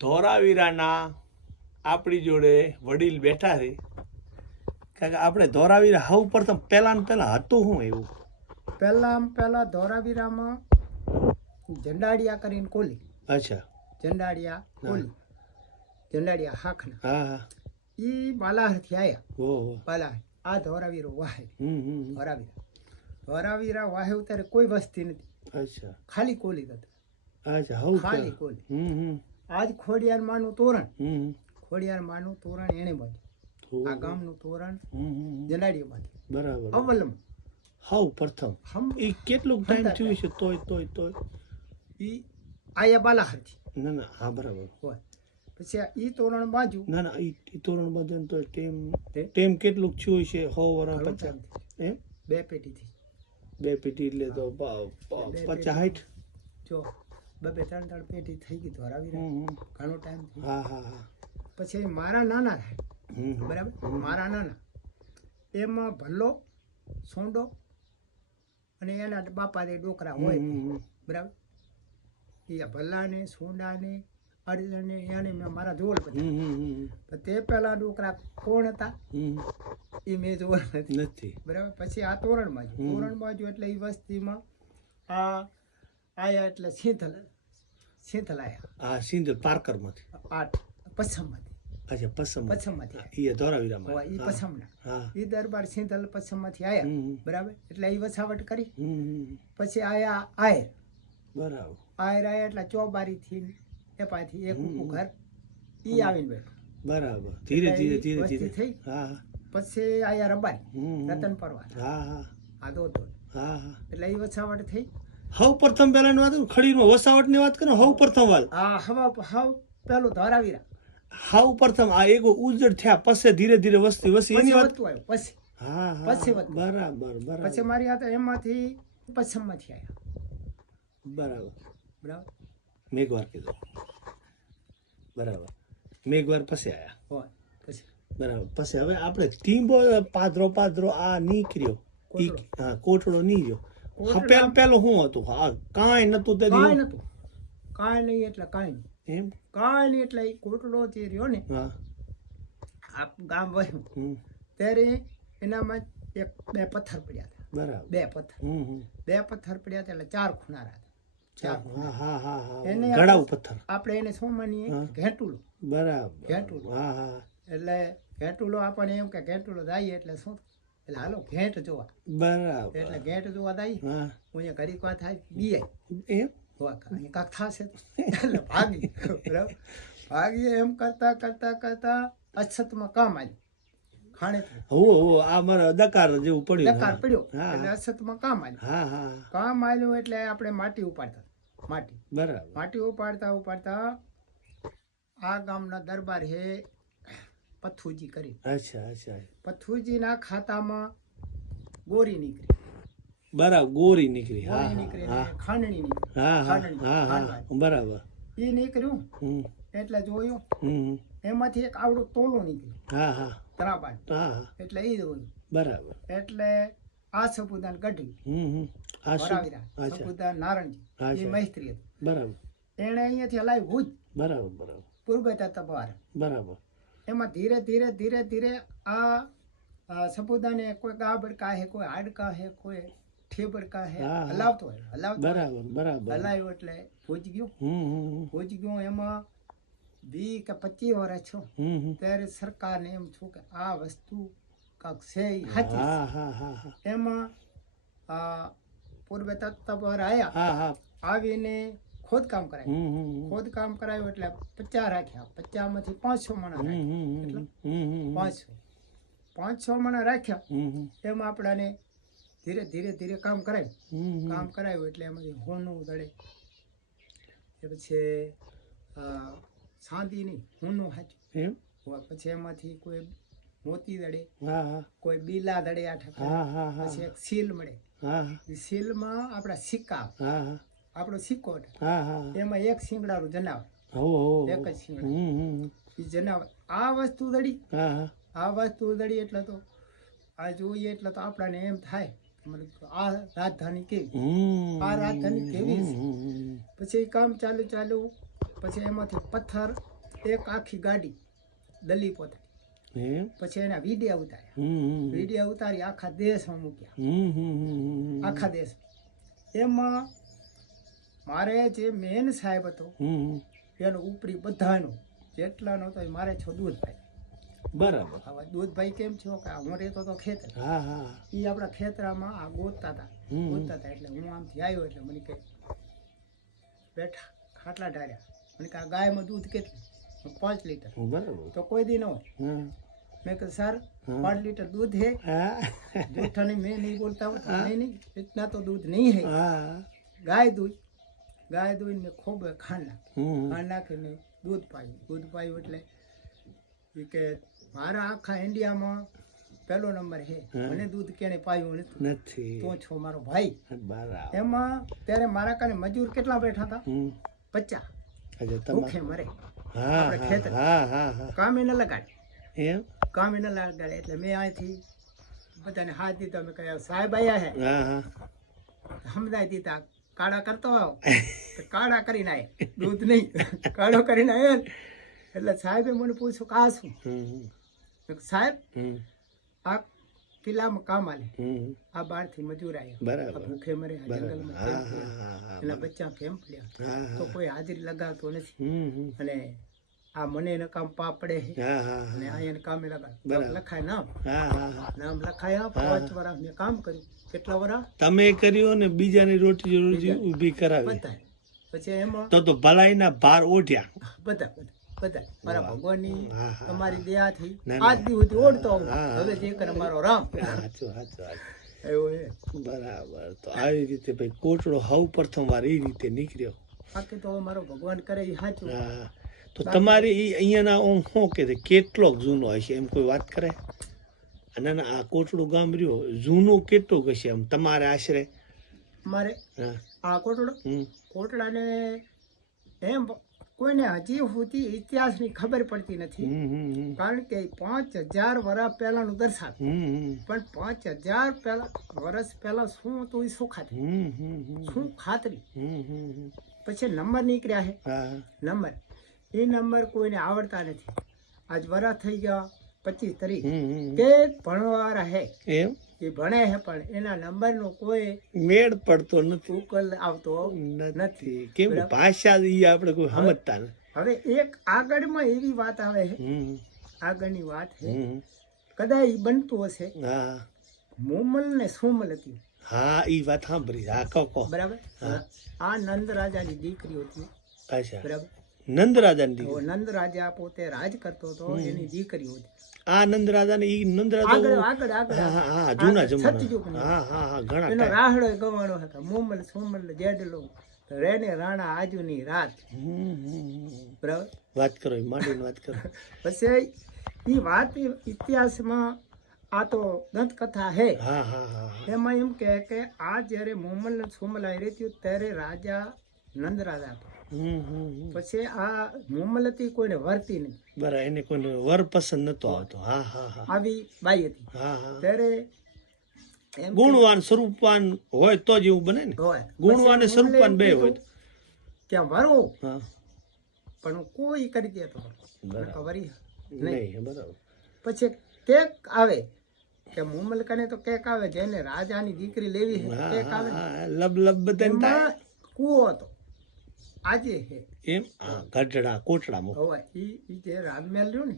ધોરાવીરાના આપણી જોડે વડીલ બેઠા છે. કારણ કે આપણે ધોરાવીરા હવ પ્રથમ પહેલાં ને પહેલાં હતું શું એવું. પહેલાં પહેલાં ધોરાવીરામાં ઝંડાડિયા કરીને કોલી. અચ્છા. ઝંડાડિયા કોલી. ઝંડાડિયા હાખના. હા હા. એ બાલાહરથી આવ્યા ઓહો બાલાહર. આ ધોરાવીરો વાહે. ધોરાવીરા. ધોરાવીરા વાહે ઉતારે કોઈ વસ્તી નથી. અચ્છા. ખાલી કોલી હતા. અચ્છા ખાલી કોલી. હમ હમ. આજ ખોડિયાર માનું તોરણ. ખોડિયાર માનું તોરણ એને બાંધ્યું. આ ગામનું તોરણ. જનાડીએ બાંધ્યું. બરાબર. અવ્વલમ હાઉ પ્રથમ. હમ. એ કેટલું ટાઈમ થયું છે? તોય તોય તોય. ઈ આયા બાલાહરથી ના ના હા બરાબર. હોય. પછી આ ઈ તોરણ બાજુ ના ના ઈ તોરણ બાજુ તો? ટેમ? ટેમ કેટલું થયું છે હો વરા પચાસ. એમ? બે પેટીથી. બે પેટી એટલે તો પચાસ પેટી. જો. બે બે ત્રણ ત્રણ પેટી થઈ ગઈ ધોરાવી. ઘણો ટાઈમ હા હા હા. પછી મારા નાના. બરાબર? મારા નાના. એમાં ભલ્લો સોંડો અને એના બાપા દે ડોકરા હોય. બરાબર? એ ભલ્લાને સોંડાને અડદને એને મેં મારા જોલ બધા. તે પહેલા ડોકરા કોણ હતા. એ મેં જોવા નથી. બરાબર? પછી આ તોરણ બાજુ. તોરણ બાજુ એટલે એ વસ્તીમાં આ આયા એટલે સિંથલ સિંથલ આયા આ સિંધ પારકરમાંથી આઠ પશ્ચિમમાંથી અચ્છા પશ્ચિમમાંથી આયા. એ ધોરાવીરામાં. હા, પશ્ચિમના એ દરબાર સિંધલ પશ્ચિમમાંથી આયા. બરાબર? એટલે એ વસાવટ કરી. પછી આયા આયર. બરાબર. આયર આયા એટલે ચોબારીથી એપાથી એક. ઉકું ઘર. એ આવીને બેઠું. બરાબર. ધીરે ધીરે ધીરે ધીરે. થઈ. હા હા. પછી આયા રબારી. રતન પરવાર હા હા. આ દો દો હા હા. એટલે એ વસાવટ થઈ. હવ પ્રથમ પહેલાની વાત ખડીનો વસાવટની વાત કરો? હવ પ્રથમ વાલ? આ હવ હવ પેલું ધોરાવીરા હવ પ્રથમ આ એગો ઉજળ થયા પછી ધીરે ધીરે વસ્તી વસી એની વાત પછી. હા હા પછી. બરાબર બરાબર. પછી મારી હાથે એમાંથી પશ્ચિમમાંથી આવ્યા બરાબર. બરાબર? મેઘવાર કીધું. બરાબર. મેઘવાર પછી આવ્યા હોય પછી. બરાબર. પછી હવે આપણે ટીંબો પાદરો પાદરો આ નીકળ્યો. હા કોટડો નીકળ્યો. હા કોટડા- પેલ પેલું શું હતું? હા કાંઈ નતું તે કાંઈ નતું. કાંઈ નહીં એટલે કાંઈ નહીં. એમ? કાંઈ નહીં એટલે કોટલો જે રહ્યો ને હા. આ ગામ વહ્યું ત્યારે એનામાં એક બે પથ્થર પડ્યા હતા. બરાબર. બે પથ્થર. બે પથ્થર પડ્યા હતા એટલે ચાર ખૂણારા હતા. ચાર હા હા હા હા. એને ગળાઉ આપણે- પથ્થર. આપણે એને શું માનીએ? ઘેટુલો. બરાબર. ઘેટુલો. હા હા. એટલે ઘેટુલો આપણને એમ કે ઘેટુલો જાય એટલે શું એટલે હાલો ઘેટ જોવા. બરાબર. એટલે ઘેટ જોવા દાઈ. હા. અહીંયા ઘડીક વાત થાય બીએ. એમ? કાંઈ કાંક થશે એટલે ભાગી. બરાબર? ભાગી એમ કરતા કરતા કરતા અછતમાં કામ આવ્યું. ખાણે હો હો આ મારા દકાર જેવું પડ્યું. દકાર પડ્યો. એટલે અછતમાં કામ આવ્યું. હા હા. કામ આવ્યું એટલે આપણે માટી ઉપાડતા. માટી. બરાબર. માટી ઉપાડતા ઉપાડતા આ ગામના દરબાર હે પથ્થુજી કરી. અચ્છા અચ્છા. પથ્થુજીના ખાતામાં ગોરી નીકળી. બરાબર ગોરી નીકળી. હા નીકળી હા. ખાંડણી નીકળી. હા હા હા હા. બરાબર. એ નીકળ્યું. એટલે જોયું. એમાંથી એક આવડો તોલું નીકળ્યું. હા હા. તરાબાન હા હા. એટલે એ જોયું બરાબર. એટલે આ સપુદાન અચ્છા. સપુદાન નારણજી. એ મૈત્રી હતી. બરાબર. એણે અહીંયાથી હલાવી ભૂજ. બરાબર બરાબર. પૂર્વતા તપવાર. બરાબર. એમાં ધીરે ધીરે ધીરે ધીરે આ સપુદાને કોઈ ગાબડકા હે કોઈ હાડકા હે કોઈ ઠેબડકા હે. હલાવતો હોય હલાવતો બરાબર બરાબર. હલાવ્યો એટલે ભુજ ગયો. હમ હમ ગયો એમાં વી કે પચીસ વર્ષ છો ત્યારે સરકારને એમ છું કે આ વસ્તુ કાંક છે સાચી હા હા હા હા. એમાં આ પૂર્વે પર આવ્યા આવીને ખોદકામ કરાયું. ખોદકામ કરાયું એટલે પચાસ રાખ્યા. પાંચસો મણા? હમ હમ હમ. પાંચસો પાંચસો મણા રાખ્યા. એમાં આપણાને ધીરે ધીરે ધીરે કામ કરાયું. કામ કરાયું એટલે એમાંથી હોનું દળે એ પછી ચાંદીની હોનું હાચું. પછી એમાંથી કોઈ મોતી હા કોઈ બીલા દડે આઠ પછી એક સીલ મળે. સીલમાં આપણા સિક્કા આપણો સિક્કો હા હા એમાં એક સિંગડાનું જનાવર હો એક જ હમ એ જનાવર આ વસ્તુ દડી હા હા. આ વસ્તુ દડી એટલે તો આ જોઈએ એટલે તો આપણાને એમ થાય. આ રાજધાની કેવી? આ રાજધાની કેવી છે? પછી કામ ચાલુ ચાલુ. પછી એમાંથી પથ્થર એક આખી ગાડી દલી પોતે. પછી એના વિડિયા ઉતાર્યા. વિડિયા ઉતારી આખા દેશમાં મૂક્યા. આખા દેશ એમાં મારે જે મેન સાહેબ હતો એનો ઉપરી બધાનો જેટલા નો તો મારે છો દૂધભાઈ. બરાબર. હવે દૂધભાઈ કેમ છો? કે હું રહેતો તો ખેતર. એ આપણા ખેતરામાં આ ગોતતા હતા ગોતતા હતા એટલે હું આમથી આવ્યો એટલે મને કહે બેઠા ખાટલા ઢાર્યા. મને કે આ ગાયમાં દૂધ કેટલું? પાંચ લીટર. બરાબર. તો કોઈ દી ન હોય. મેં કહ્યું સર પાંચ લીટર દૂધ હે? જૂઠાની મેં નહીં બોલતા નહીં નહીં. એટલા તો દૂધ નહીં હે. ગાય દૂધ ગાય દોઈને ખોબે ખાંડ ખાંડ નાખીને દૂધ પાયું. દૂધ પાયું એટલે એ કે મારા આખા ઇન્ડિયામાં પેલો નંબર હે. મને દૂધ કેને પાયું નથી. તો છો મારો ભાઈ. એમાં ત્યારે મારા કાને મજૂર કેટલા બેઠા હતા? પચાસ. ભૂખે મરે. હા કામે ન લગાડે. એમ? કામે ન લગાડે. એટલે મેં અહીંથી બધાને હાથ દીધો. મેં કહ્યું સાહેબ આયા હે. સમજાય દીતા કાળા કરતો આવો. કાળા કરીને નાય. દૂધ નહીં. કાળો કરીને નાય એટલે સાહેબે મને પૂછ્યું કા શું? સાહેબ આ કિલ્લામાં કામ આલે. આ બારથી મજૂર આવ્યા ભૂખે મરે જંગલમાં એના બચ્ચા કેમ પડ્યા? તો કોઈ હાજરી લગાવતો નથી. અને આ મને એને કામ પા પડે હા હા અને હા એને કામે લગાડ. લખાય નામ હા હા હા. નામ લખાય પાંચ વર્ષ મેં કામ કર્યું. કેટલા વર્ષ તમે કર્યો ને બીજાની રોટી રોજી. ઊભી કરાવી. પછી એમાં? તો તો ભલાઈના ભાર ઓઢ્યા. બધા બધા બધા મારા ભગવાનની તમારી દયાથી આજ દી સુધી હા. હવે જે કરે મારો રામ. સાચું સાચું સાચું. એવો એ બરાબર. તો આવી રીતે ભાઈ કોટડો હવ પ્રથમ વાર એ રીતે નીકળ્યો. બાકી તો મારો ભગવાન કરે એ સાચું તો તમારે એ અહીંયાના ઓમ શું કે છે, કેટલોક જૂનો હશે એમ કોઈ વાત કરે? અને આ કોટડું ગામ રહ્યો જૂનું કેટલું હશે એમ તમારે આશરે? મારે? આ કોટડું? કોટડાને એમ કોઈને હજી સુધી ઇતિહાસની ખબર પડતી નથી. કારણ કે પાંચ હજાર વર્ષ પહેલાનું દર્શાવ પણ પાંચ હજાર પહેલા વર્ષ પહેલા શું હતું એ શું ખાતરી? શું ખાતરી? પછી નંબર નીકળ્યા છે. હા. નંબર. એ નંબર કોઈને આવડતા નથી. આજ વરા થઈ ગયા પચીસ તારીખ. તે ભણવા રહે. હે એમ? એ ભણે છે પણ એના નંબરનો કોઈ મેળ પડતો નથી. ઉકલ આવતો નથી. કેમ ભાષા ઈ આપણે કોઈ સમજતા નથી. હવે એક આગળમાં એવી વાત આવે છે આગળની વાત છે કદાચ ઈ બનતું હશે. હા. મોમલ ને સોમલ હતી. હા ઈ વાત સાંભળી. હા કહો બરાબર? હા. આ નંદ રાજાની દીકરી હતી. બરાબર? નંદ રાજાની તો દીકરી નંદ રાજા પોતે રાજ કરતો હતો એની દીકરી હતી આ નંદ રાજા ને ઈ નંદ આગળ આગળ આગળ હા હા જૂના જમાના હા હા હા ઘણા એનો રાહડો ગવાણો હતો. મોમલ સોમલ જેડલો રેને રાણા આજુની રાત. બરાબર વાત કરો માંડી માંડીને વાત કરો. પછી એ વાત ઇતિહાસમાં આ તો દંતકથા હે. હા હા હા હા. એમાં એમ કહે કે આ જ્યારે મોમલ ને સોમલ આવી રહી ત્યારે રાજા નંદ રાજા હમ, હમ, હમ. પછી આ મોમલતી કોઈને વર્તી નહીં. બરાબર એને કોઈને વર પસંદ નતો આવતો. હા હા હા. આવી બાઈ હતી. હા હા. ત્યારે ગુણવાન સ્વરૂપવાન હોય તો જ એવું બને ને. ગુણવાન સ્વરૂપવાન બે હોય ત્યાં વરો. પણ કોઈ કરી દેતો તો. વરી નહીં બરાબર. પછી કેક આવે. કે મુમલકાને તો કેક આવે જેને રાજાની દીકરી લેવી છે કેક આવે. લબ લબ બધાને કૂવો હતો. આજે છે એમ? ગઢડા કોટડા કોટડામાં હવે ઈ ઈ જે રાજમહેલ રહ્યો ને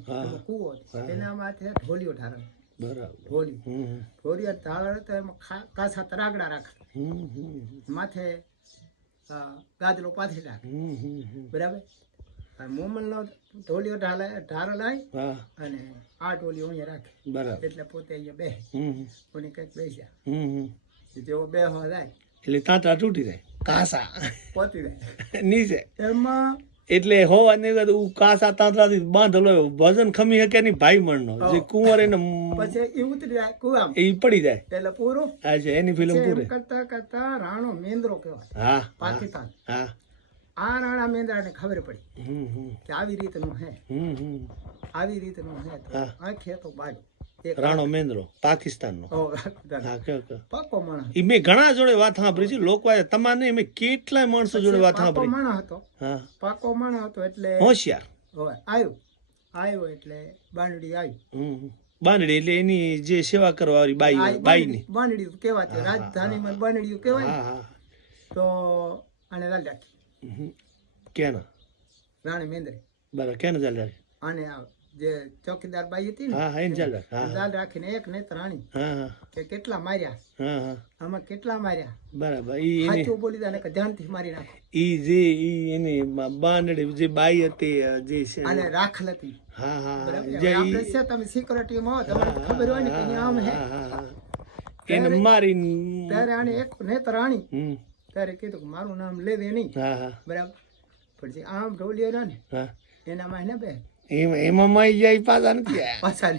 કુવો. તેના માથે ઢોલિયો ઢારણ બરાબર. ઢોલી હમ હમ, ઢોલિયો ઠારણ તો એમાં કાસા તરાગડા રાખે. માથે ગાદલો પાથરી રાખે. બરાબર? મોમલનો ઢોલિયો ઢાલે ઢારો લાય અને આ ઢોલિયો અહીંયા રાખે. બરાબર. એટલે પોતે અહીંયા બે હમ કોની કંઈક બેસ્યા. જેવો બે હો જાય. એટલે તાંતા તૂટી જાય. કાસા. નીચે. એમાં એટલે હોવા ને કાસા તાંતરાથી બાંધેલો. વજન ખમી શકે નહીં ભાઈ મણનો જે કુંવર એને પછી એ ઉતરી જાય કુવામ. એ પડી જાય. એટલે પૂરું. છે એની ફિલ્મ પૂરે. કરતા કરતા રાણો મેંદ્રો કહેવાય. હા હા પાકિસ્તાન. હા. આ રાણા મેંદ્રાને ખબર પડી હમ હમ. કે આવી રીતનું હે. હમ હમ. આવી રીતનું હે હા. આંખે તો બાજુ. રાણો મેન્દ્રો પાકિસ્તાનનો. પાકો માણસ. મેં ઘણા જોડે વાત સાંભળી છે લોકો તમારે મેં કેટલાય માણસો જોડે વાત સાંભળી. માણસ હતો. હા. પાકો માણસ હતો એટલે હોશિયાર. આવ્યો. આવ્યો એટલે બાંડડી આવી. બાંધડી એટલે એની જે સેવા કરવા વાળી બાઈ બાઈ બાઈની. બાંડડી હા, રાજધાનીમાં બાંડડી કહેવાય ને. હા. તો આને લાલ રાખી. કેના? રાણી મેન્દ્રે બરાબર કેના લાલ રાખે? આને આ જે ચોકીદાર બાઈ હતી ને હા દાલ રાખીને એક ને ત્રણી હા કે કેટલા માર્યા? હા આમાં કેટલા માર્યા? બરાબર ઈ સાચું બોલી દે ને કે ધ્યાનથી મારી નાખો. ઈ જે ઈ એની બાંધડી જે બાઈ હતી જે છે અને રાખલ હતી. હા હા જે આપણે છે તમે સિક્યોરિટીમાં હો તમને ખબર હોય ને કે આમ હે. એને મારી ત્યારે આને એક ને રાણી. હમ. ત્યારે કીધું કે મારું નામ લેવે નહીં. હા હા. બરાબર? પછી આમ ઢોલિયો ને એનામાં એને બે એમાં માઈ જાય પાછા નથી પાછા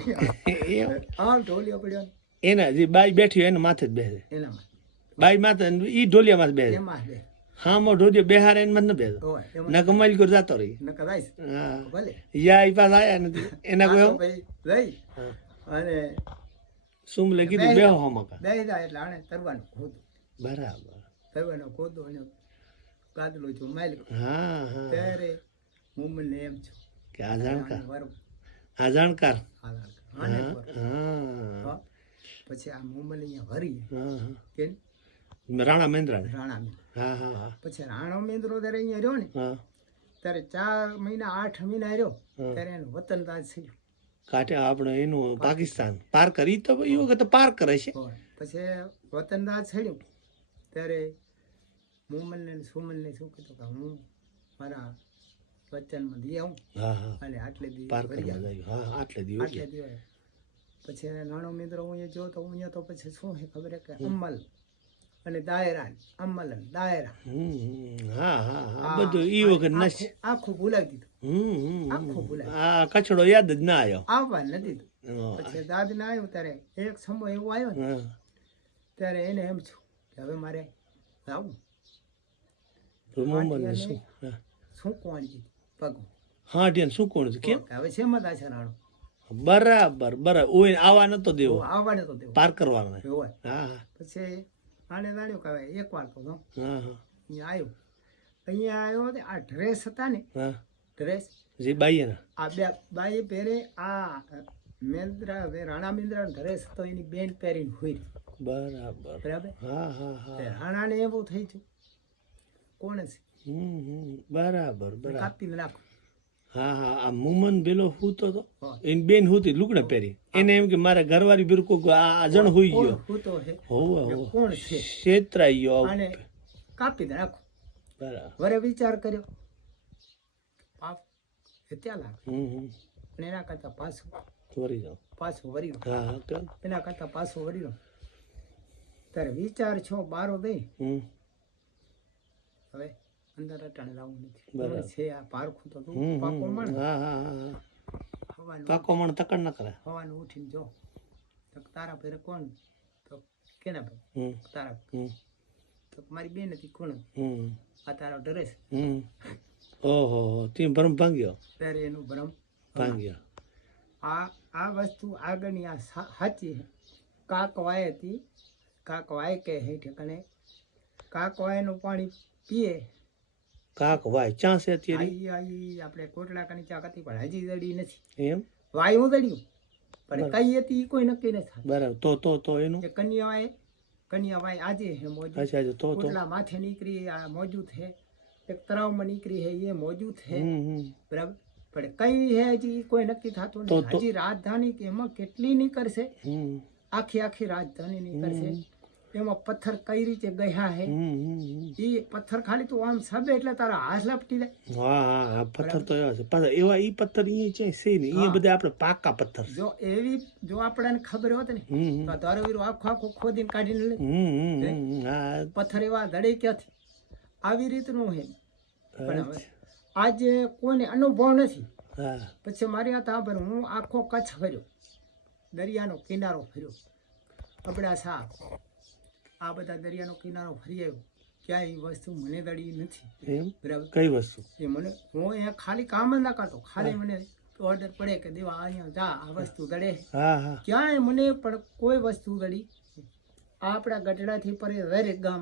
આમ ઢોલિયો પડ્યો ને. એના જે બાઈ બેઠી એને માથે જ બેસે. બાઈ માથે ઈ ઢોલિયા માથે બેસે. હા મો ઢોલિયો બેહાર એને મત ન બેસે. એમાં કર જાતો રહી. ન હા. યા ઈ પાછા આયા નથી. એના કોઈ ભાઈ લઈ. અને સુમલે કીધું બે હોમકા બે જાય એટલે આણે તરવાનું ખોદો બરાબર. તરવાનો ખોદો અને કાદલો જો માઈલ હા હા. ત્યારે હું મને એમ છું કે આ જાણકાર આને આ જાણકાર આને આને હા. પછી આ મુંબઈ અહીંયા ભરી કે રાણા મહેન્દ્રાને રાણા હા હા હા. પછી રાણા મહેન્દ્રો ત્યારે અહીંયા રહ્યો ને ત્યારે ચાર મહિના આઠ મહિના રહ્યો ત્યારે એનું વતન તાજ થયું. કાંઠે આપણે એનું પાકિસ્તાન પાર કરી તો એ વખત પાર કરે છે. પછી વતન તાજ થયું. ત્યારે મુમલને ને સુમલને શું કીધું કે હું મારા વચનમાં દી આવું. હા હા. અને આટલે દી હા આટલે આટલે દી પછી એને નાનો મિત્રો હું જો તો હું તો પછી શું છે ખબર કે અમલ અને દાયરા અમલ અને દાયરા. હા હા હા. બધું ઈ વખત નશ આખું- ભૂલાવી દીધું. આખું. ભૂલાય. આ કચડો યાદ જ ના આવ્યો. આવવા નથી પછી દાદને આવ્યું ત્યારે એક સમય એવો આવ્યો ને ત્યારે એને એમ છું કે હવે મારે આવું. શું? કોણ દીધી પગ હા ઢેન શું કોણ છે? કેમ? હવે છે શેમાં છે રાણો બરાબર બરાબર. ઓય આવા નતો દેવો. આવવાને તો દેવો. પાર કરવાનો. હોય. હા હા. પછી આને દાડ્યો કહેવાય હવે એક વાર તો હા. હા અહીંયા આવ્યો. અહીંયા આવ્યો તે આ ડ્રેસ હતા ને હા. ડ્રેસ જે બાઈએ ના આ બે બાઈએ પહેરે આ મેન્દ્રા રાણા મેન્દ્રા ડ્રેસ હતો એની બેન પહેરીને હોય બરાબર. બરાબર? હા હા હા. રાણાને એવું થઈ ગયું. કોણ છે બરાબર બરાબર. કાપીને નાખો હા હા આ મુમન પેલો હૂતો તો? એની બેન હુતી લુગડા પહેરી. એને એમ કે મારા ઘરવાળી બિરકો આ જણ હોઈ ગયો. હોવે હોવે. કોણ છે? છેતરાઈ ગયો. અને કાપી દે નાખો બરાબર. વરે વિચાર કર્યો. પાપ એ ત્યાં લાગે. હમ હમ. અને એના કરતા પાછું વરી જાવ પાછું વરી હા એના કરતા પાછું વરી ત્યારે વિચાર છો બારો દઈ. હમ. હવે અંદર અટાણે લાવવું નથી. છે આ પારખું તો પાકો મણ હા હા હા હા. હવાનું પાકો મણ તકડ ના કરે. હવાનું ઉઠીને જો. તો તારા ભેરે કોણ? તો કેના ભાઈ? તારા તો મારી બેન હતી કોણ. હમ. આ તારો ડ્રેસ ઓહો તે ભ્રમ ભાંગ્યો. ત્યારે એનું ભ્રમ ભાંગ્યો. આ આ વસ્તુ આગળની આ સાચી છે કાક વાય હતી. કાક વાય કે હે ઠેકાણે કાક વાયનું પાણી પીએ. કાક વાય. ચા છે અત્યારે? આઈ આપણે કોટલા કની ચા કતી પણ હજી દડી નથી. એમ? વાયું દડ્યું? પણ કઈ હતી કોઈ નક્કી નથી બરાબર. તો તો તો એનું? કન્યા વાય કન્યા વાય આજે હે મોજૂદ. અચ્છા અચ્છા તો તો. કોટલા માથે નીકળી આ મોજૂદ હે. એક તળાવમાં નીકળી હે એ મોજૂદ હમ બરાબર? પણ કઈ હે હજી કોઈ નક્કી થતું નથી. હજી રાજધાની કે એમાં કેટલી નીકળશે? આખી આખી રાજધાની નીકળશે. એમાં પથ્થર કઈ રીતે ગયા હે. એ પથ્થર ખાલી તું આમ સાબે એટલે તારા હાથ લપટી જાય હા હા પથ્થર તો એવા છે. પાછા એવા ઈ પથ્થર ઈ છે છે ને ઈ બધા આપણે પાકા પથ્થર જો એવી જો આપણને ખબર હોત ને તો તારો વીરો આખો આખો ખોદીને કાઢીને લે. પથ્થર એવા દડે ક્યાંથી? આવી રીતનું હે. પણ આજે કોઈને અનુભવ નથી. પછી મારી આ પર હું આખો કચ્છ ફર્યો. દરિયાનો કિનારો ફર્યો. અબડાસા આ બધા દરિયાનો કિનારો ફરી આવ્યો. ક્યાંય એ વસ્તુ મને દડી નથી. બરાબર? કઈ વસ્તુ? એ મને હું અહીંયા ખાલી કામ જ ના કરતો. ખાલી મને ઓર્ડર પડે કે દેવા અહીંયા જા આ વસ્તુ હા ક્યાંય મને પણ કોઈ વસ્તુ દડી આપણા ગઢડાથી પરે દરેક ગામ.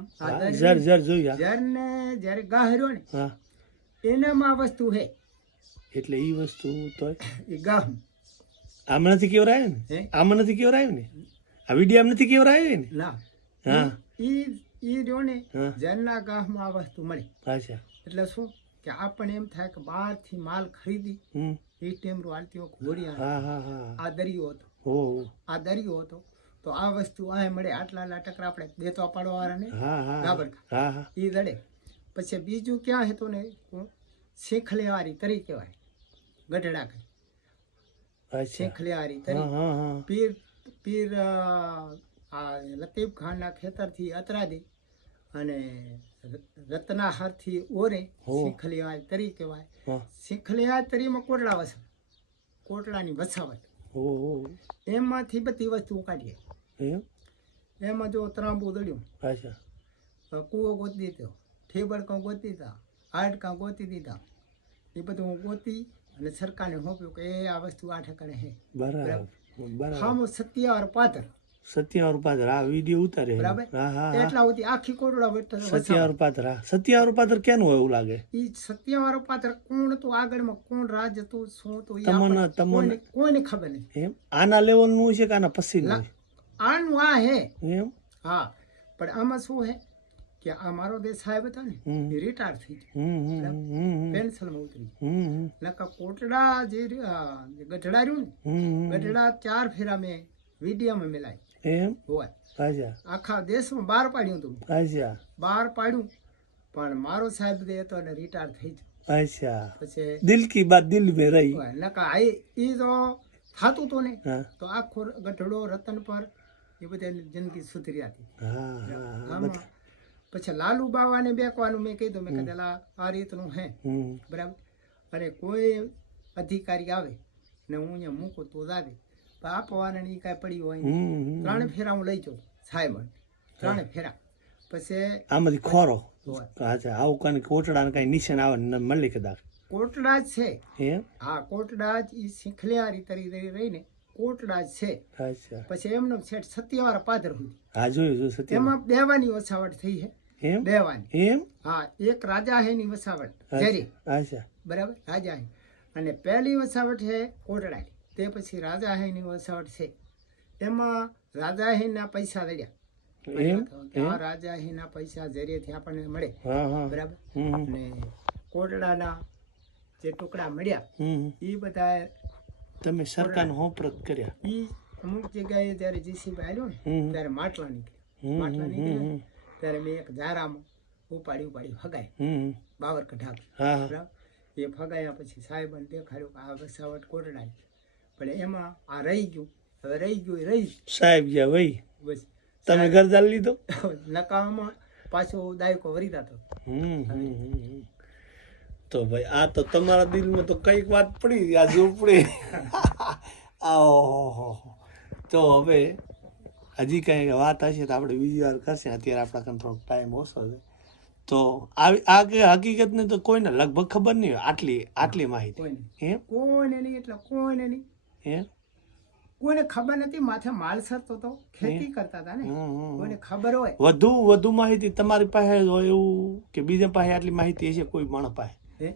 જર જર જ્યારે ગાહર્યો ને એનામાં વસ્તુ હે. એટલે ઈ વસ્તુ તો એ ગામ. આમ નથી કેવરાય ને? આમ નથી કેવરાય ને? આ વીડિયો આમ નથી કેવરાય ને? ના. ઈ ઈ રહ્યો ને હા. ગામમાં આ વસ્તુ મળે. અચ્છા એટલે શું? કે આપણને એમ થાય કે બહારથી માલ ખરીદી એ ટેમરો હાલતી વખત ઘોડિયા હા હા હા આ દરિયો હતો. હો હો. આ દરિયો હતો. તો આ વસ્તુ આ મળે આટલા આટલા ટકરા આપણે દેતો પાડવા વાળાને હા હા ગાબડકા હા હા. એ દડે. પછી બીજું ક્યાં હતું ને શેખલેવારી તરી કહેવાય. ગઢડા કઈ શેખલેવારી તરી. પીર પીર આ લતીફ ખાનના ખેતરથી અતરાદી અને રત્નાહારથી ઓરે હો. શીખલિયા તરી કહેવાય. શીખલિયા તરીમાં કોટડા વસાવ કોટડાની વસાવટ. એમાંથી બધી વસ્તુઓ કાઢીએ એમાં? જો ત્રાંબુ દળ્યું. કૂવો ગોતી દીધો. ઠેબડકા ગોતી દીધા. હાડકા ગોતી દીધા. એ બધું હું ગોતી અને સરકારને સોંપ્યું કે એ આ વસ્તુ આ ઠેકાણે હે. બરાબર. બરાબર. હામું સત્યાવાર પાત્ર સત્યાવાર પાત્ર હા વીડિયો ઉતારે હા હા હા. એટલા સુધી આખી કોટડા વસાવટ સત્યાવાર પાત્ર હા સત્યાવાર પાત્ર કેનું હોય એવું લાગે? ઈ સત્યવાળો પાત્ર કોણ તો આગળમાં? કોણ રાજ તો? શું હતું તમને- તમને- કોઈને કોઈને ખબર નહીં. એમ? આના લેવલનું છે કે આના પછીનું લા- આનું આ હે. એમ? હા. પણ આમાં શું હે? કે આ મારો દેશ સાહેબ હતા ને. એ રિટાયર થઈ ગયો. પેન્શનમાં ઉતરી નકા કોટડા જે ગઢડા રહ્યું ને. ગઢડા ચાર ફેરા મેં વિડીયામાં મેલાય. એમ? હોય. અચ્છા આખા દેશમાં બહાર પાડ્યું હતું. અચ્છા બહાર પાડ્યું. પણ મારો સાહેબ જે હતો ને રિટાયર થઈ ગયો. અચ્છા પછી દિલ કી બાત દિલ મે રહી. નકા આ એ તો થાતું તો ને તો આખો ગઢડો રતન પર એ બધી જિંદગી સુધરી હતી. પછી લાલુ બાવાને બેકવાનું મેં કીધું. મેં કીધું આ રીતનું હે. બરાબર? અને કોઈ અધિકારી આવે ને હું અહીંયા મૂકું તો જ આવે. આપવાને ઈ કાંઈ પડી હોય. ત્રણ ફેરા હું લઈ જાઉં સાહેબ ત્રણ ફેરા. પછી આમાંથી ખોરો. હોય. અચ્છા આવું કઈ કોટડા કઈ નિશાન આવે ને મળી કદાચ કોટડા જ છે. એમ હા કોટડા જ એ શીખલિયારી તરી તરી રહીને કોટડા જ છે. પછી એમનો સેટ સત્યવાર પાદર સુધી. હા જોયું જોયું સત્ય એમાં બેવાની વસાવટ થઈ છે એમ? બેવાની. એમ? હા એક રાજા હે ની વસાવટ. જેરી અચ્છા બરાબર? રાજા હે. અને પહેલી વસાવટ છે કોટડા તે પછી રાજા હે ની વસાવટ છે. એમાં રાજા હે પૈસા લડ્યા એમ? રાજા હિના પૈસા જરીએથી આપણને મળે. બરાબર? અને કોટડાના જે ટુકડા મળ્યા એ બધા તમે સરકારનો હોપરત કર્યા. એ અમુક જગ્યાએ જ્યારે જીસીબી આવ્યો ને ત્યારે માટલા નીકળ્યા. માટલા નીકળ્યા ત્યારે મેં એક જારામાં ઉપાડી ઉપાડી ફગાય બાવર કઢાવી બરાબર? એ ફગાયા પછી સાહેબને દેખાડ્યું કે આ વસાવટ કોટડાની પણ એમાં આ રહી ગયું. હવે રહી ગયું એ રહી સાહેબ ગયા ભાઈ બસ. તમે ગરદાર લીધો? નકામાં પાછો દાયકો વરી હમ. તો ભાઈ આ તો તમારા દિલમાં તો કંઈક વાત પડી આ ઝૂંપડી આહો તો હવે હજી કંઈ વાત હશે તો આપણે બીજી વાર કરશે. અત્યારે આપણા થોડોક ટાઈમ ઓછો છે. તો આવી આ હકીકતને તો કોઈને લગભગ ખબર નહીં હોય આટલી આટલી માહિતી. કોઈને નહીં એટલે કોઈને નહીં. એમ કોઈને ખબર નથી માથે માલ સરતો તો. ખેતી કરતા હતા ને. કોઈને ખબર હોય. વધુ વધુ માહિતી તમારી પાસે હોય એવું કે બીજા પાસે આટલી માહિતી હશે કોઈ માણસ પાસે? હે?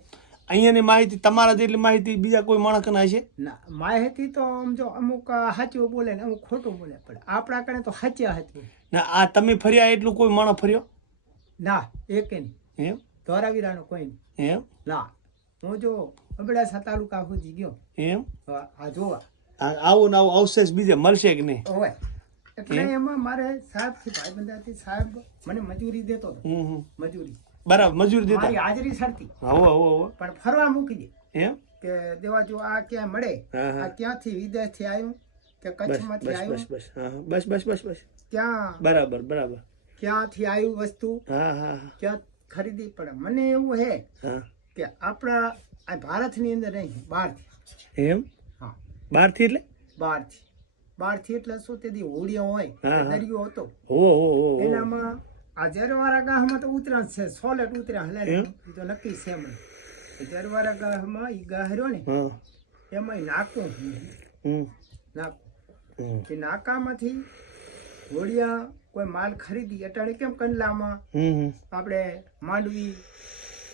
અહીંયાની માહિતી તમારા જેટલી માહિતી બીજા કોઈ માણસ કના હશે? ના માહિતી તો આમ જો અમુક સાચું બોલે ને અમુક ખોટું બોલે પણ આપણા કને તો સાચા સાચું ના આ તમે ફર્યા એટલું કોઈ માણસ ફર્યો? ના એકે નહીં. એમ? ધોરાવીરાનો કોઈ નહીં. એમ? ના હું જો અબડાસા તાલુકા સુધી ગયો. એમ? આ જોવા. આવો ને આવો અવશેષ બીજે મળશે કે નહીં? હોય એટલે એમાં? મારે સાહેબથી ભાઈબંધાથી સાહેબ મને મજૂરી દેતો હતો. હમ હમ. મજૂરી. બરાબર મારી હાજરી સરતી હવો હવો હવો પણ ફરવા મૂકી દે. એમ? કે દેવા જો આ ક્યાં મળે આ ક્યાંથી વિદેશથી આવ્યું કે કચ્છમાંથી આવ્યું? બસ બસ. બસ બસ બસ બસ. ક્યાં? બરાબર બરાબર. ક્યાંથી આવ્યું વસ્તુ? હા હા ક્યાં ખરીદી? પડે મને એવું હે હા. કે આપણા આ ભારતની અંદર નહીં બહારથી એમ? હા. બહારથી એટલે? બહારથી બહારથી એટલે શું તે હોળીઓ હોય. દરિયો હતો. એનામાં આ જરવાળા ગામમાં તો ઉતરાણ છે સોલેટ ઉતરા હલે તો નક્કી છે મને જરવાળા ગામમાં ગાહ રહ્યો ને એમાં એમાંય નાકું નાક. એ નાકામાંથી ઘોડિયા કોઈ માલ ખરીદી અટાણે કેમ કંડલામાં આપણે માંડવી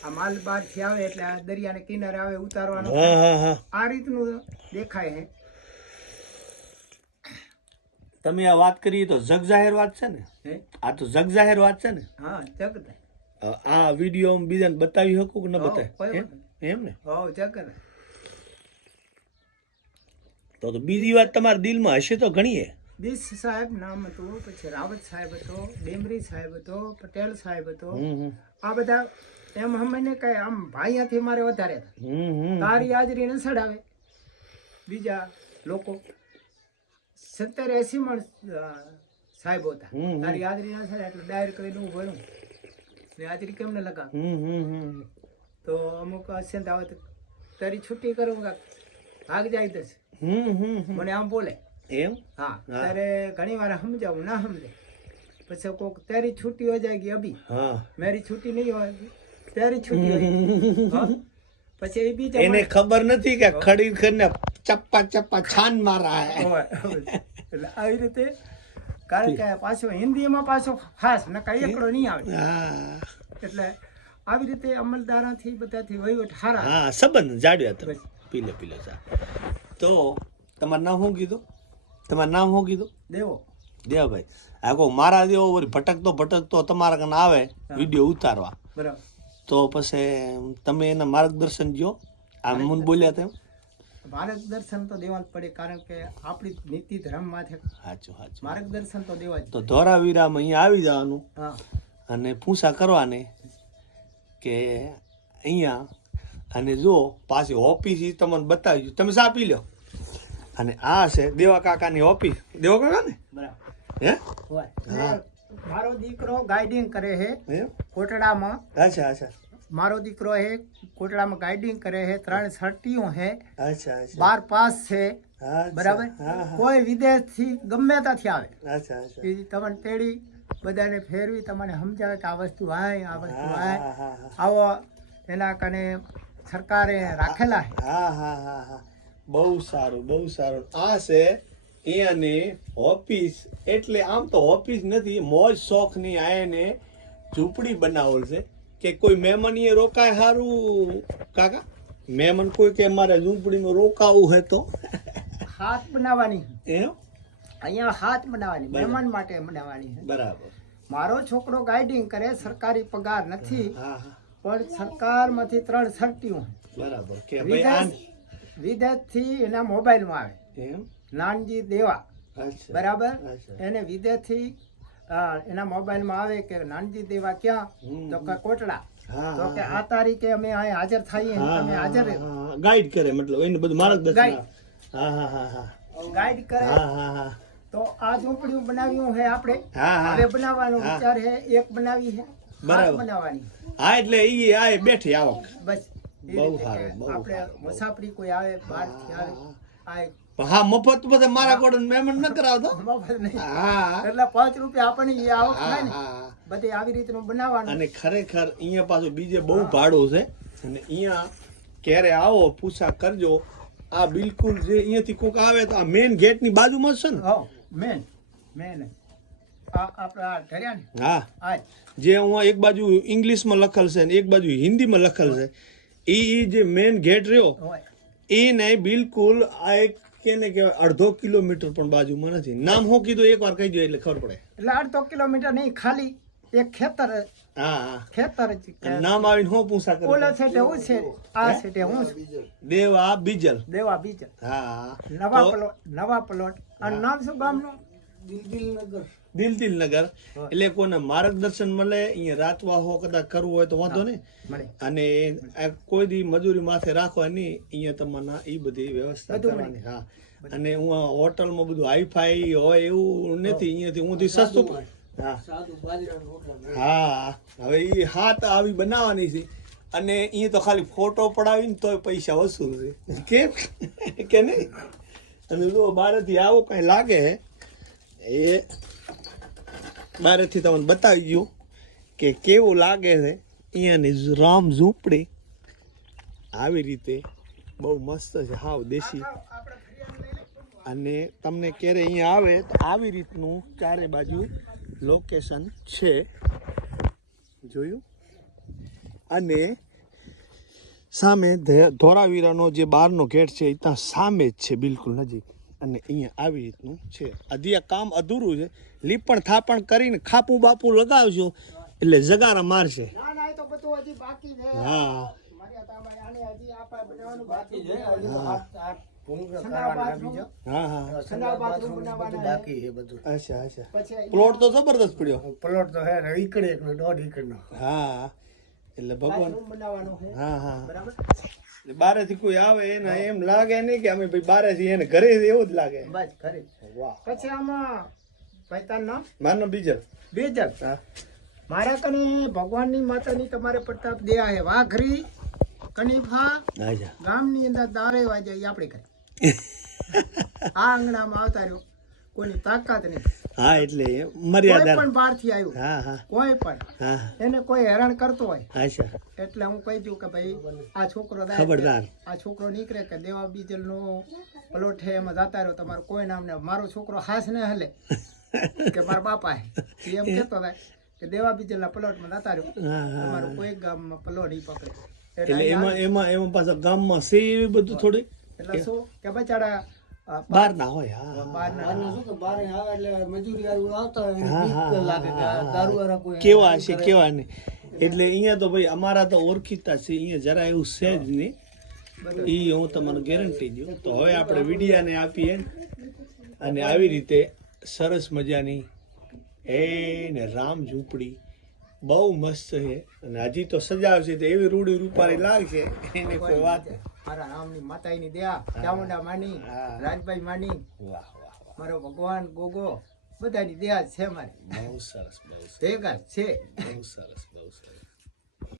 આ માલ બહારથી આવે એટલે આ દરિયાને કિનારે આવે ઉતારવાનો. હા હા હા. આ રીતનું દેખાય છે. તમે આ વાત કરી તો જગ જાહેર વાત છે ને? આ તો જગ જાહેર વાત છે ને? હા જગત આ વીડિયો બીજાને બતાવી શકું કે ન બતાવી? એમ? ને? હો જગત તો તો બીજી વાત તમારા દિલમાં હશે તો ઘણી હે દિસ સાહેબ નામ હતું પછી રાવત સાહેબ હતો ડેમરી સાહેબ હતો પટેલ સાહેબ હતો. આ બધા એમ અમને કઈ આમ ભાઈયાથી મારે વધારે તારી હાજરી ને સડાવે. બીજા લોકો સત્તર એસી મણ સાહેબ હતા. તારી હાજરી ના સડાય એટલે ડાયર કરીને હું ભરું ને હાજરી કેમ ને લગા તો અમુક અસંત આવે તો તારી છુટ્ટી કરું ભાગ જાય દસ. મને આમ બોલે. એમ? હા. ત્યારે ઘણી વાર સમજાવું ના સમજે પછી કોક તેરી છુટ્ટી હો જાયગી અભી. હા. મેરી છુટ્ટી નહીં હોगी તેરી છૂટી પછી એ બીજા એને ખબર નથી કે ખડી ખડીને ચપ્પા ચપ્પા છાન મારા એટલે આવી રીતે કારણ કે પાછો હિન્દીમાં પાછો ખાસ નકા એકડો નહીં આવે. એટલે આવી રીતે અમલદારાથી બધાથી વહીવટ હારા. હા સંબંધ જાડ્યા તમે. પીલે પીલે ચા તો તમારું નામ શું કીધું? તમારું નામ શું કીધું? દેવો. દેવભાઈ. આ કહો મારા દેવો ભટકતો ભટકતો તમારા કને આવે વીડિયો ઉતારવા. બરાબર. તો પછી તમે એના માર્ગદર્શન જો આ મને બોલ્યા તેમ. માર્ગદર્શન તો દેવા જ પડે કારણ કે આપણી નીતિ ધર્મ માથે સાચું સાચું માર્ગદર્શન તો દેવા જ તો ધોરાવીરામાં અહીંયા આવી જવાનું હા. અને પૂછા કરવાની કે અહીંયા અને જો પાછી ઓફિસ તમને બતાવી તમે સા પી લો અને આ છે દેવા કાકાની ઓફિસ. દેવા કાકા ને બરાબર. હે? હા. મારો દીકરો ગાઈડિંગ કરે છે કોટડામાં. અચ્છા અચ્છા. મારો દીકરો હે કોટડામાં ગાઈડિંગ કરે છે. ત્રણ સર્ટીઓ હે અચ્છા બાર પાસ છે. બરાબર? કોઈ વિદેશ વિદેશથી ગમે ત્યાંથી આવે. અચ્છા તમને તેડી બધાને ફેરવી તમને સમજાવે કે આ વસ્તુ આય આ વસ્તુ હા આય. હા હા હા. આવો એના કને સરકારે રાખેલા હા હા હા હા. બહુ સારું બહુ સારું. આ છે અહીંયાની ઓફિસ એટલે આમ તો ઓફિસ નથી મોજ શોખની આ એને ઝૂંપડી બનાવેલ છે કે કોઈ મહેમાન એ રોકાય સારું કાકા મહેમાન કોઈ કે મારે ઝૂંપડીમાં રોકાવું હોય તો? હાથ બનાવવાની. એમ? અહીંયા હાથ બનાવવાની. મહેમાન માટે બનાવવાની બરાબર. મારો છોકરો ગાઈડિંગ કરે સરકારી પગાર નથી હા હા પણ સરકારમાંથી ત્રણ સર્ટીઓ બરાબર. કે ભાઈ વિદેશથી એના મોબાઈલમાં આવે. એમ? નાનજી દેવા. બરાબર? એને વિદેશથી એના મોબાઈલમાં આવે કે નાનજી દેવા ક્યાં? તો કે કોટડા. હા તો કે આ તારીખે અમે અહીં હાજર થઈએ તમે હાજર હા, હા, ગાઈડ કરે મતલબ એને બધું માર્ગદર્શન. હા હા હા હા. ગાઈડ કરે. હા હા હા. તો આ ઝૂંપડીઓ બનાવ્યું છે આપણે. હા હા. હવે બનાવવાનો વિચાર છે એક બનાવી છે બરાબર. બનાવવાની. હા એટલે ઈ આ બેઠી આવક. બસ બહુ સારું, આપણે મુસાફરી કોઈ આવે બહારથી આવે આ હા મફત બધા મારા કોડન મહેમાન ન કરાવતો? મફત નહીં. હા. એટલે પાંચ રૂપિયા આપણને એ આવક થાય ને બધી આવી રીતનું બનાવવાનું. અને ખરેખર અહીંયા પાછું બીજે બહુ ભાડું છે. અને અહીંયા ક્યારે આવો પૂછા કરજો. આ બિલકુલ જે અહીંયાથી કોક આવે તો આ મેઇન ગેટની બાજુમાં જ છે ને? હા મેન મેન આપણે ને? હા. જે હું એક બાજુ ઇંગ્લિશમાં લખેલ છે ને એક બાજુ હિન્દીમાં લખેલ છે. એ જે મેઇન ગેટ રહ્યો એને બિલકુલ આ એક કેને કહેવાય અડધો કિલોમીટર પણ બાજુમાં નથી. નામ હું કીધું એકવાર કહી દો એટલે ખબર પડે. એટલે અડધો કિલોમીટર નહીં ખાલી એક ખેતર હા હા. ખેતર નામ આવીને હું પૂછા ઓલા છે તે હું છે? આ છે તે હું છું. દેવા બીજલ. દેવા બીજલ. હા નવા પ્લોટ નવા પ્લોટ અને નામ શું ગામનું? દિલદિલ નગર. એટલે કોને માર્ગદર્શન મળે અહીંયા રાતવાહો કદાચ કરવું હોય તો વાંધો નહીં. અને કોઈ દી મજૂરી માથે રાખવાની અહીંયા તમારા એ બધી વ્યવસ્થા કરવાની હા. અને હું હોટલમાં બધું હાઈફાઈ હોય એવું નથી અહીંયાથી હુંથી સસ્તું. હા. હા હવે એ હાથ આવી બનાવવાની છે. અને અહીંયા તો ખાલી ફોટો પડાવીને તોય પૈસા વસૂલ છે. કેમ? કે નહીં? અને જો બહારથી આવો કઈ લાગે એ બારેથી તમને બતાવી ગયું કે કેવું લાગે છે. અહીંયાની રામ ઝૂંપડી આવી રીતે બહુ મસ્ત છે, હાવ દેશી. અને તમને ક્યારે અહીંયા આવે તો આવી રીતનું ચારે બાજુ લોકેશન છે. જોયું? અને સામે ધોરાવીરાનો જે બહારનો ગેટ છે, એ ત્યાં સામે જ છે, બિલકુલ નજીક. અને અહીંયા આવી રીતનું છે. હજી આ કામ અધૂરું છે. લીપણ થાપણ કરીને ખાપું બાપું લગાવજો એટલે જગારા મારશે. ના ના એ તો બધું હજી બાકી છે. હા. મર્યાદામાં આને હજી આપણે બનાવવાનું બાકી છે? ભૂંગળા સંડાસ કરવાના બાથરૂમ. બીજા. હા હા. સંડાસ બાથરૂમ બધું બનાવવાના બાકી અચ્છા અચ્છા. પ્લોટ તો જબરદસ્ત પડ્યો. પ્લોટ તો હે ને ઈકડે દોઢ ઈકડનો. હા. એટલે ભગવાન હા હા. બરાબર? બારેથી કોઈ આવે એને એમ લાગે નહીં કે અમે ભાઈ બારેથી એને ઘરે એવું જ લાગે. બસ ઘરે વાહ. પછી આમાં ભાઈ તારું નામ મારનો બીજલ. બીજલ? હા. મારા કને ભગવાનની માતાની તમારે પ્રતાપ દયા હે. વાઘરી કનીફા ગામની અંદર દારે વાજે આપણે કરી આ આંગણામાં આવતા રહ્યો. કોઈની તાકાત નહીં. હા એટલે કોઈ પણ બહારથી આવ્યું. હા હા. કોઈ પણ. હા. એને કોઈ હેરાન કરતો હોય. આશા એટલે હું કહી દઉં કે ભાઈ આ છોકરો ખબરદાર. આ છોકરો નીકળે કે દેવા બીજલ નો પ્લોટ છે એમાં જતા રહ્યો. તમારો કોઈ નામ ને મારો છોકરો હાસ ને હલે. કે મારા બાપા એમ કેતો થાય કે દેવા બીજલ ના પ્લોટમાં જતા રહ્યો તમારું કોઈ ગામમાં પ્લોટ ઈ પકડે. એટલે એમાં એમાં એમાં પાછા ગામમાં એવું બધું થોડી એટલે શું? કે બચાડા આ બહાર ના હોય હા. બહારના બહારનું શું કે બારે આવે એટલે મજૂરી વાળું આવતા હોય એને હા, બીક હા, લાગે કે આ દારૂવાળા કોઈ કેવા હશે કેવા નહીં. એટલે અહીંયા તો ભાઈ અમારા તો ઓળખીતા છે અહીંયા જરા એવું છે જ નહીં. એ હું તમને ગેરંટી દઉં. તો હવે આપણે વિડિયાને આપીએ અને આવી રીતે સરસ મજાની એ ને રામ ઝૂંપડી બહુ મસ્ત છે. અને હજી તો સજાવશે તો એવી રૂડી રૂપારી લાગશે એની કોઈ વાત મારા રામની માતાની દયા ચામુંડા માની રાજભાઈ માની વાહ વાહ મારો ભગવાન ગોગો બધાની દયા છે મારી. બહુ સરસ બહુ સરસ. છે. બહુ સરસ બહુ સરસ.